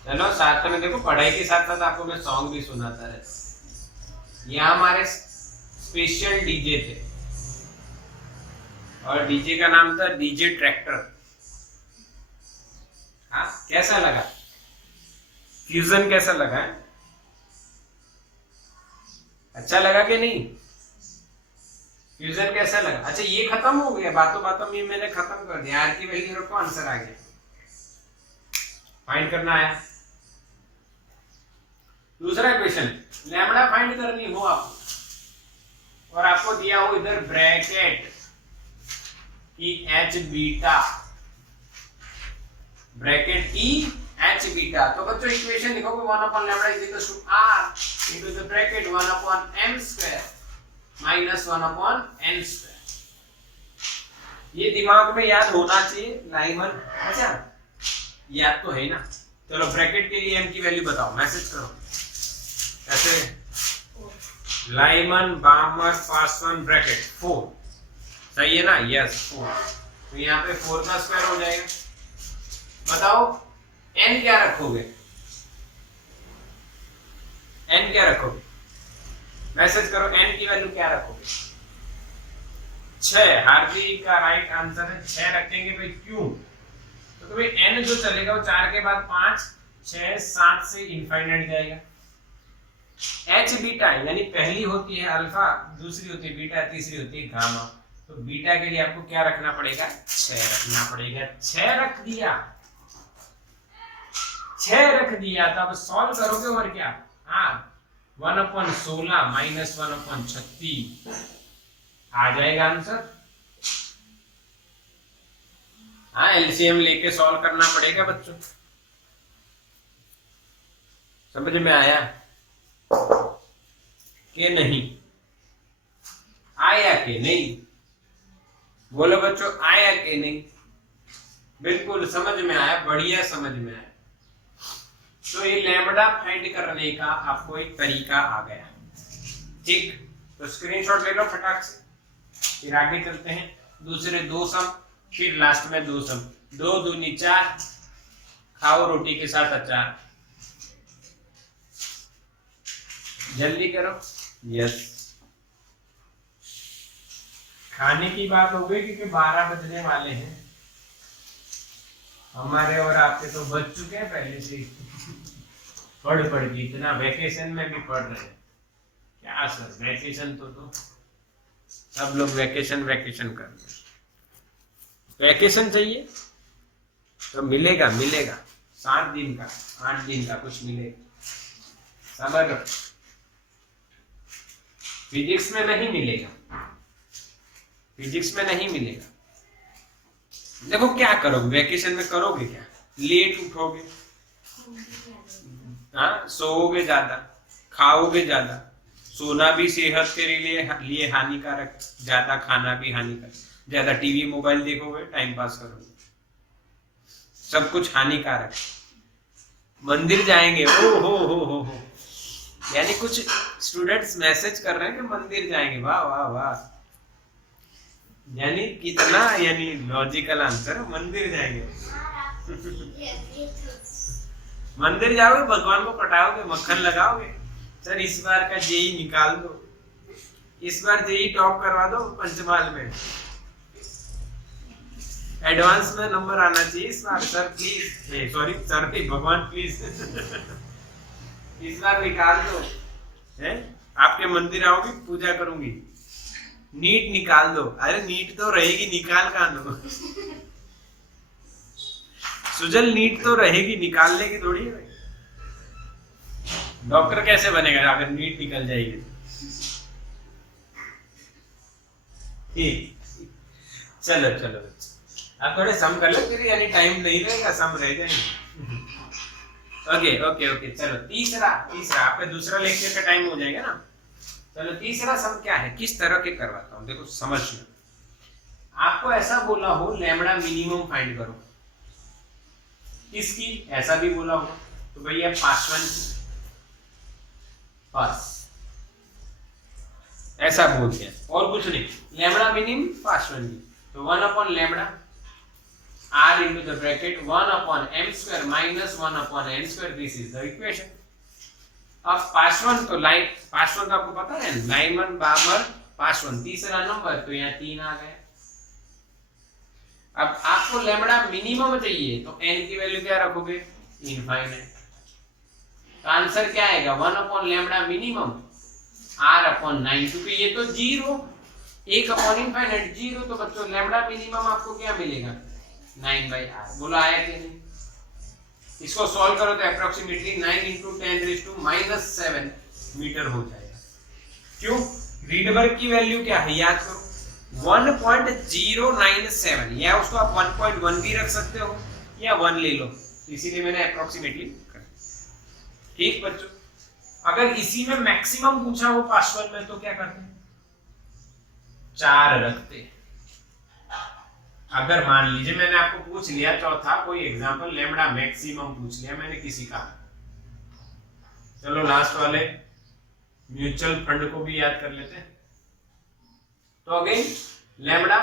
चलो साथ में देखो, पढ़ाई के साथ साथ आपको मैं सॉन्ग भी सुनाता रहता। यहाँ हमारे स्पेशल डीजे थे, और डीजे का नाम था डीजे ट्रैक्टर। हाँ कैसा लगा, फ्यूजन कैसा लगा, अच्छा लगा कि नहीं, फ्यूजन कैसा लगा। अच्छा ये खत्म हो गया, बातों बातों में मैंने खत्म कर दिया, आर की वैल्यू रखो, आंसर आ गया, फाइंड करना है। दूसरा क्वेश्चन, लैम्बडा फाइंड करनी हो आपको और आपको दिया हो इधर ब्रैकेट की एच बीटा, ब्रैकेट की एच बीटा, तो बच्चों इक्वेशन लिखोगे 1 upon lambda is equal to R into the bracket 1 upon m square minus 1 upon n square. ये दिमाग में याद होना चाहिए लाइमन, अच्छा याद तो है ना। चलो ब्रैकेट के लिए m की वैल्यू बताओ, मैसेज करो ऐसे, लाइमन बामर पासवान ब्रैकेट 4, सही है ना? यस 4, तो यहाँ पे 4 का स्क्वायर हो जाएगा। बताओ n क्या रखोगे, n क्या रखोगे, मैसेज करो n की वैल्यू क्या रखोगे? 6, हार्दिक का राइट आंसर है 6 रखेंगे भाई। क्यों? तो भाई n जो चलेगा वो 4 के बाद 5, 6, 7 से इनफाइनाइट जाएगा। h बीटा यानी पहली होती है अल्फा, दूसरी होती है बीटा, तीसरी होती है गामा। तो बीटा के लिए आपको क्या रखना पड़ेगा? 6 रखना पड़ेगा। 6 रख दिया, 6 रख दिया, तो अब सॉल्व करोगे और क्या? हाँ 1 अपॉन 16 माइनस 1 अपॉन 36 आ जाएगा आंसर। हाँ एलसीएम लेके सॉल्व करना पड़ेगा बच्चों, समझ में आया कि नहीं? आया कि नहीं? बोलो बच्चों, आया कि नहीं? बिल्कुल समझ में आया, बढ़िया समझ में आया। तो ये लैम्बडा फाइंड करने का आपको एक तरीका आ गया, ठीक? तो स्क्रीनशॉट ले लो फटाक से, फिर आगे चलते हैं। दूसरे 2 सम, फिर लास्ट में 2 सम। 2 दूनी 4, खाओ रोटी के साथ अचार, जल्दी करो। यस खाने की बात हो गई क्योंकि 12 बजने वाले हैं, हमारे और आपके तो बज चुके हैं पहले से पढ़ के, इतना वैकेशन में भी पढ़ रहे हैं क्या सर? वैकेशन तो सब लोग वैकेशन कर रहे हैं। वैकेशन चाहिए तो मिलेगा 7 दिन का 8 दिन का कुछ मिलेगा, सबर रखो। फिजिक्स में नहीं मिलेगा, फिजिक्स में नहीं मिलेगा। देखो क्या करोगे वैकेशन में, करोगे क्या? लेट उठोगे, हाँ सोओगे ज्यादा, खाओगे ज्यादा। सोना भी सेहत के लिए हानिकारक, ज्यादा खाना भी हानिकारक, ज्यादा टीवी मोबाइल देखोगे, टाइम पास करोगे, सब कुछ हानिकारक। मंदिर जाएंगे, ओ हो, यानी कुछ स्टूडेंट्स मैसेज कर रहे हैं कि मंदिर जाएंगे, वाह वाह वाह, यानी कितना यानी लॉजिकल आंसर, मंदिर जाएंगे। मंदिर जाओगे, भगवान को पटाओगे, मक्खन लगाओगे, सर इस बार का जेई निकाल दो, इस बार जेई टॉप करवा दो पंचमाल में, एडवांस में नंबर आना चाहिए इस बार, सर प्लीज, सॉरी सर भगवान प्लीज इस बार निकाल दो है। आपके मंदिर आओगी, पूजा करूंगी, नीट निकाल दो। अरे नीट तो रहेगी, निकाल कहां दो सुजल, नीट तो रहेगी, निकालने की थोड़ी है। डॉक्टर कैसे बनेगा अगर नीट निकल जाएगी? चलो अब थोड़े सम कर लो, फिर यानी टाइम नहीं रहेगा, सम रह जाएंगे। ओके चलो तीसरा आपका दूसरा लेक्चर का टाइम हो जाएगा ना। चलो तीसरा सम क्या है, किस तरह के करवाता हूं, देखो समझना। आपको ऐसा बोला हो लैम्बडा मिनिमम फाइंड करो, किसकी? ऐसा भी बोला हो तो भैया पासवान पास, ऐसा बोल दिया और कुछ नहीं, लैम्बडा मिनिमम पासवान की। तो 1 upon lambda r into the bracket 1 upon m square minus 1 upon n square, this is the equation। अब पासवान तो पासवान तो आपको पता है, लाइमन बामर पासवान, तीसरा नंबर, तो यहाँ 3 आ गया। अब आपको लैम्बडा मिनिमम चाहिए तो n की वैल्यू क्या रखोगे? इनफाइनाइट। तो आंसर क्या आएगा? 1 upon lambda minimum r upon 9, क्योंकि ये तो 0, 1 अपॉन इनफाइनाइट 0, तो बच्चों लैम्बडा मिनिमम आपको क्या मिलेगा? 9/r। बोलो आया कि नहीं? इसको सॉल्व करो तो अप्रोक्सीमेटली 9 इंटू 10⁻⁻7 मीटर हो जाएगा। क्यों? रीडबर्ग की वैल्यू क्या है याद करो, 1.097, या उसको आप 1.1 भी रख सकते हो या 1 ले लो, इसीलिए मैंने अप्रोक्सीमेटली कर। ठीक बच्चों, अगर इसी में मैक्सिमम पूछा हो पासवर्ड में तो क्या करते हैं, 4 रखते। अगर मान लीजिए मैंने आपको पूछ लिया चौथा कोई एग्जांपल लैम्बडा मैक्सिमम पूछ लिया मैंने किसी का, चलो लास्ट वाले म्यूचुअल फंड को भी याद कर लेते हैं। तो अगेन लैम्बडा,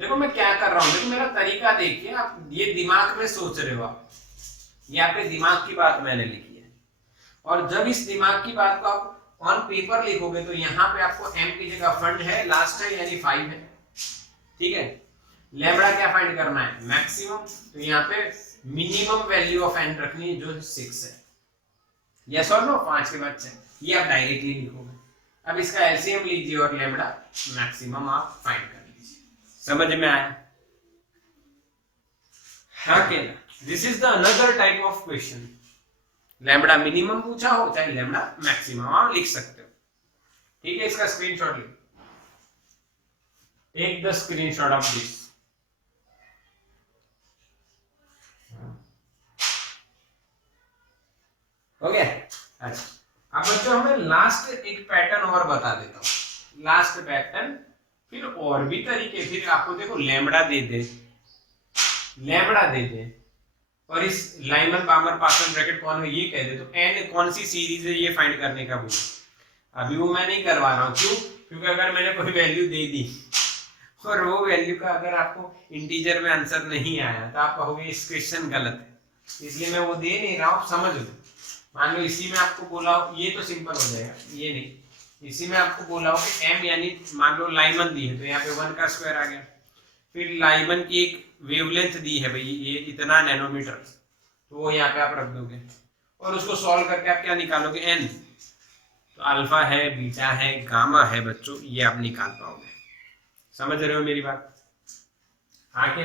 देखो मैं क्या कर रहा हूं, देखो मेरा तरीका देखिए, आप ये दिमाग में सोच रहे हो, आप ये आपके दिमाग की बात मैंने लिखी है, और जब इस दिमाग की बात को आप ऑन पेपर लिखोगे तो यहाँ पे आपको m की जगह फंड है, लास्ट है यानी 5 है। ठीक है, लैम्बडा क्या फाइंड करना है, मैक्सिमम, तो यहाँ पे मिनिमम वैल्यू ऑफ n रखनी है जो 6 है। यस और नो, 5 के बाद 6, ये आप डायरेक्टली लिखोगे। अब इसका एलसीएम लीजिए और लैम्बडा मैक्सिमम आप फाइंड कर लीजिए। समझ में आया? हाँ के ना, this is the another type of question. Lambda minimum पूछा हो चाहे लैम्बडा मैक्सिमम, आप लिख सकते हो। ठीक है, इसका स्क्रीनशॉट लो, take the screenshot of this. हो गया? अच्छा, अब बच्चों हमें लास्ट एक पैटर्न और बता देता हूं, लास्ट पैटर्न, फिर और भी तरीके, फिर आपको देखो लैम्बडा दे दे, लैम्बडा दे दे और इस लाइमन बामर पासवर्ड ब्रैकेट कौन है ये कह दे, तो n कौन सी सीरीज है ये फाइंड करने का बोल। अभी वो मैं नहीं करवा रहा हूं, क्यों? क्योंकि अगर मैंने कोई वैल्यू दे दी और वो वैल्यू का अगर आपको इंटीजर में आंसर नहीं आया तो आप कहोगे इस क्वेश्चन गलत है, इसलिए मैं वो दे नहीं रहा हूं, समझ लो। मान लो इसी में आपको बोला हो, ये तो सिंपल हो जाएगा, ये नहीं, इसी में आपको बोला हो कि m यानी मान लो लाइमन दी है तो यहाँ पे 1 का स्क्वायर आ गया, फिर लाइमन की एक वेवलेंथ दी है भाई ये इतना नैनोमीटर, तो वो यहाँ पे आप रख दोगे और उसको सॉल्व करके आप क्या निकालोगे, n, तो अल्फा है, बीटा है, गामा है बच्चों, ये आप निकाल पाओगे। समझ रहे हो मेरी बात? हाँ के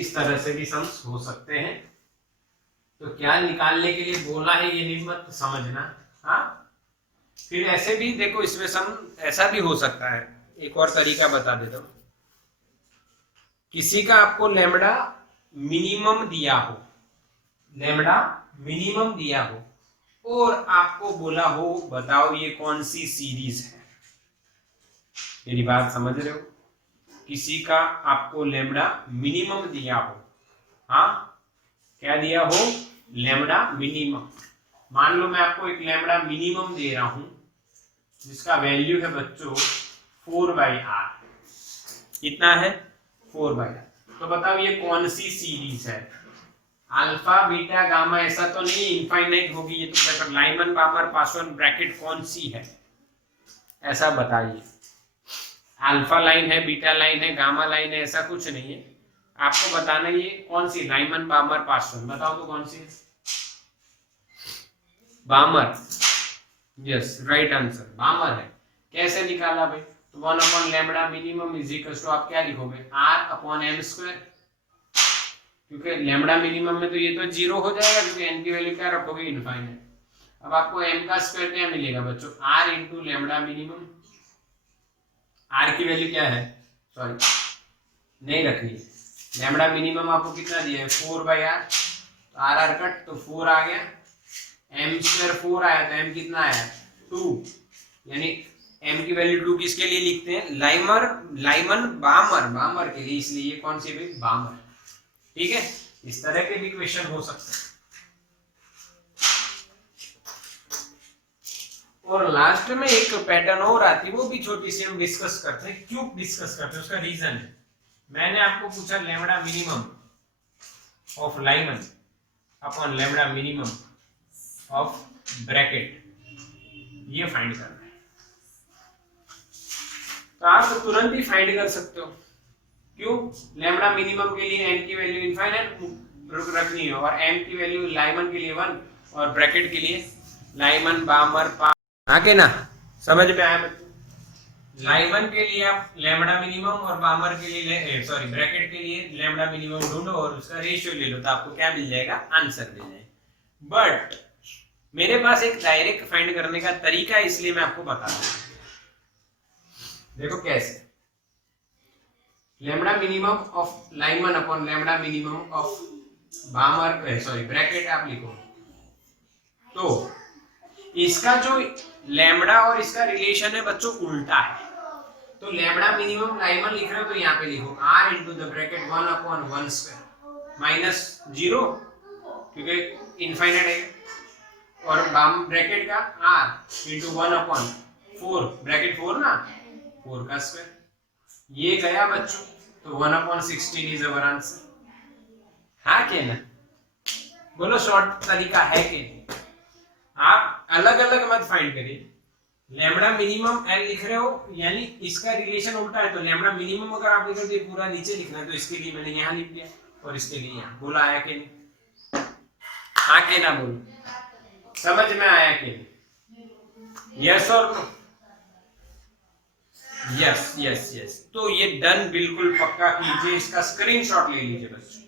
इस तरह से भी सम्स हो सकते हैं। तो क्या निकालने के लिए बोला है ये नहीं मत समझना। हाँ, फिर ऐसे भी देखो इसमें सम ऐसा भी हो सकता है, एक और तरीका बता देता हूं, किसी का आपको लैम्बडा मिनिमम दिया हो, लैम्बडा मिनिमम दिया हो और आपको बोला हो बताओ ये कौन सी सीरीज है। मेरी बात समझ रहे हो? किसी का आपको लैम्बडा मिनिमम दिया हो, हाँ क्या दिया हो, लैम्बडा मिनिमम। मान लो मैं आपको एक लैम्बडा मिनिमम दे रहा हूं जिसका वैल्यू है बच्चों 4/r, कितना है, 4/r। तो बताओ ये कौन सी सीरीज है, अल्फा बीटा गामा, ऐसा तो नहीं इनफाइनाइट होगी ये, तो लाइमन बामर पासवर्ड ब्रैकेट कौन सी है ऐसा बताइए। अल्फा लाइन है, बीटा लाइन है, गामा लाइन है, ऐसा कुछ नहीं है, आपको बताना ये कौन सी, लाइमन बामर पासवर्ड, बताओ तो कौन सी है, Balmer, yes right answer Balmer है। कैसे निकाला भाई, तो 1 lambda minimum is equal to आप क्या लिखोगे, r/m², क्योंकि लैम्बडा मिनिमम में तो ये तो 0 हो जाएगा क्योंकि n की वैल्यू क्या रखोगे, इनफाइनाइट। अब आपको m का स्क्वायर क्या मिलेगा बच्चों, r into lambda minimum, r की वैल्यू क्या है, सॉरी नहीं रखनी है, लैम्बडा मिनिमम आपको कितना दिया है 4/r, तो r कट तो 4 आ गया, m² 4 आया तो m कितना आया 2, यानी m की वैल्यू 2 किसके लिए लिखते हैं, लाइमन बामर के लिए, इसलिए ये कौन सी भाई, बामर। ठीक है, इस तरह के भी क्वेश्चन हो सकते हैं। और लास्ट में एक पैटर्न और आती है, वो भी छोटी सी हम डिस्कस करते हैं। क्यों डिस्कस करते हैं उसका रीजन है, मैंने आपको पूछा lambda minimum of Lyman upon lambda minimum of bracket, ये फाइंड करना है, तो आप तुरंत ही फाइंड कर सकते हो। क्यों, लैम्बडा मिनिमम के लिए n की वैल्यू इनफाइनाइट रखनी है और m की वैल्यू लाइमन के लिए 1 और ब्रैकेट के लिए लाइमन बामर पा, आके ना समझ में आया बच्चों? लाइमन के लिए आप लैम्बडा मिनिमम और बामर के लिए सॉरी ब्रैकेट के लिए लैम्बडा मिनिमम ढूंढो और उसका रेशियो ले लो तो आपको क्या मिल जाएगा, आंसर मिल जाएगा। बट मेरे पास एक डायरेक्ट फाइंड करने का तरीका है, इसलिए मैं आपको बता दूं। देखो कैसे, lambda minimum of Lyman upon lambda minimum of बामर sorry bracket आप लिखो तो इसका जो लैम्बडा और इसका रिलेशन है बच्चों उल्टा है। तो लैम्बडा मिनिमम लाइमन लिख रहे हो तो यहाँ पे लिखो r into the bracket 1 upon 1 square minus 0 क्योंकि इनफाइनाइट है, और बाम ब्रैकेट का r इंटू 1 अपॉन 4 ब्रैकेट 4 ना 4 का स्क्वायर। ये गया बच्चों तो 1 अपॉन 16 इज अवर आंसर। हाँ क्या ना, बोलो शॉर्ट तरीका है कि आप अलग अलग मत फाइंड करिए। लैम्बडा मिनिमम एल लिख रहे हो यानी इसका रिलेशन उल्टा है, तो लैम्बडा मिनिमम अगर आप लिख रहे हो तो पूरा नीचे लिखना है, तो इसके लिए मैंने यहाँ लिख दिया और इसके लिए यहाँ। बोला आया कि नहीं? हाँ के ना बोलो, समझ में आया कि नहीं? यस और नो? Yes yes yes. तो ये डन बिल्कुल पक्का कीजिए, इसका स्क्रीनशॉट ले लीजिए बच्चों।